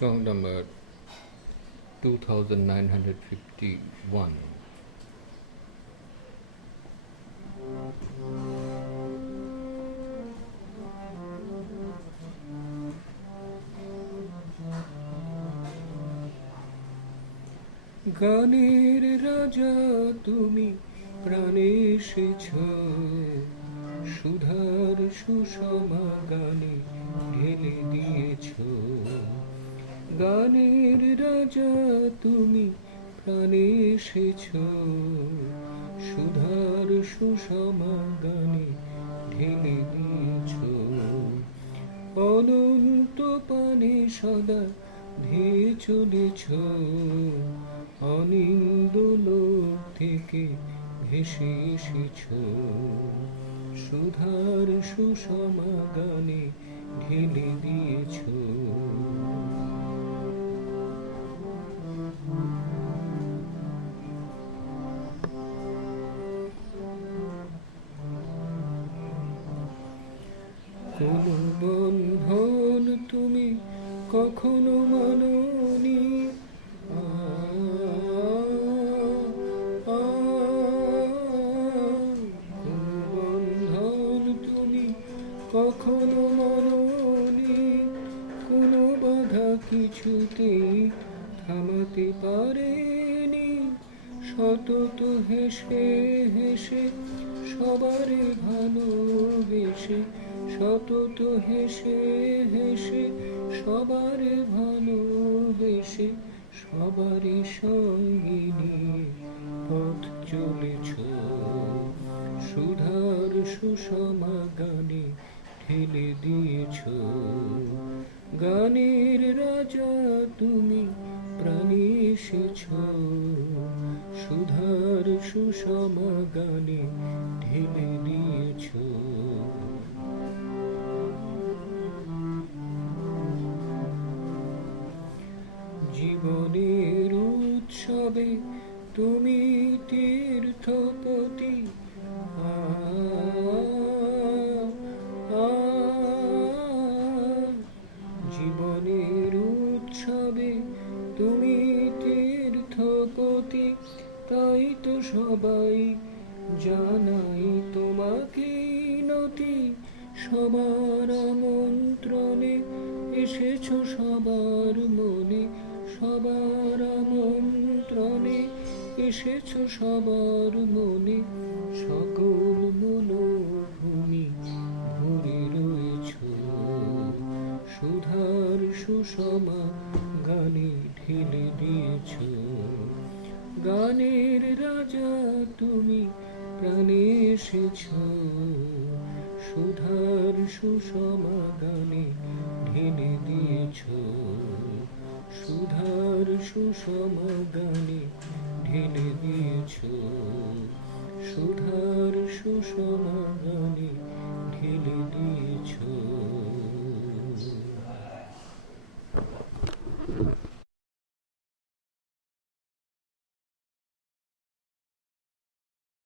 Song number 2951. গানের রাজা তুমি প্রাণে এসেছ, সুধার সুষমা গানে ঢেলে দিয়েছ। গানের রাজা তুমি প্রাণে এসেছ, সুধার সুষমা গানে ঢেলে দিয়েছ। অনন্ত পানে সদা ধেয়ে চলেছ, অনিন্দ লোক থেকে ভেসে এসেছ। সুধার সুষমা গানে ঢেলে দিয়েছ। কোনো বন্ধন তুমি কখনো মানোনি, বন্ধন তুমি কখনো মানোনি। কোনো বাধা কিছুতেই থামাতে পারেনি। সতত হেসে হেসে সবারে ভালোবেসে, সতত হেসে হেসে সবারে ভালোবেসে, সবারই সঙ্গে নিয়ে পথ চলেছ। সুধার সুষমা গানে ঢেলে দিয়েছ। গানের রাজা তুমি প্রাণে এসেছ, সুধার সুষমা গানে ঢেলে দিয়েছ। জীবনের উৎসবে তুমি তীর্থপতি, জীবনের উৎসবে তুমি তীর্থপতি। তাই তো সবাই জানাই তোমাকে নতি। সবার আমন্ত্রণে এসেছ সবার মনে, সবার আমন্ত্রণে এসেছ সবার মনে। সকল মনোভূমি ভরে রয়েছ। সুধার সুষমা গানে ঢেলে দিয়েছ। গানের রাজা তুমি প্রাণে এসেছ, সুধার সুষমা গানে ঢেলে দিয়েছ। সুধার সুষমা গানে ঢেলে দিয়েছ। সুধার সুষমা গানে ঢেলে দিয়েছ।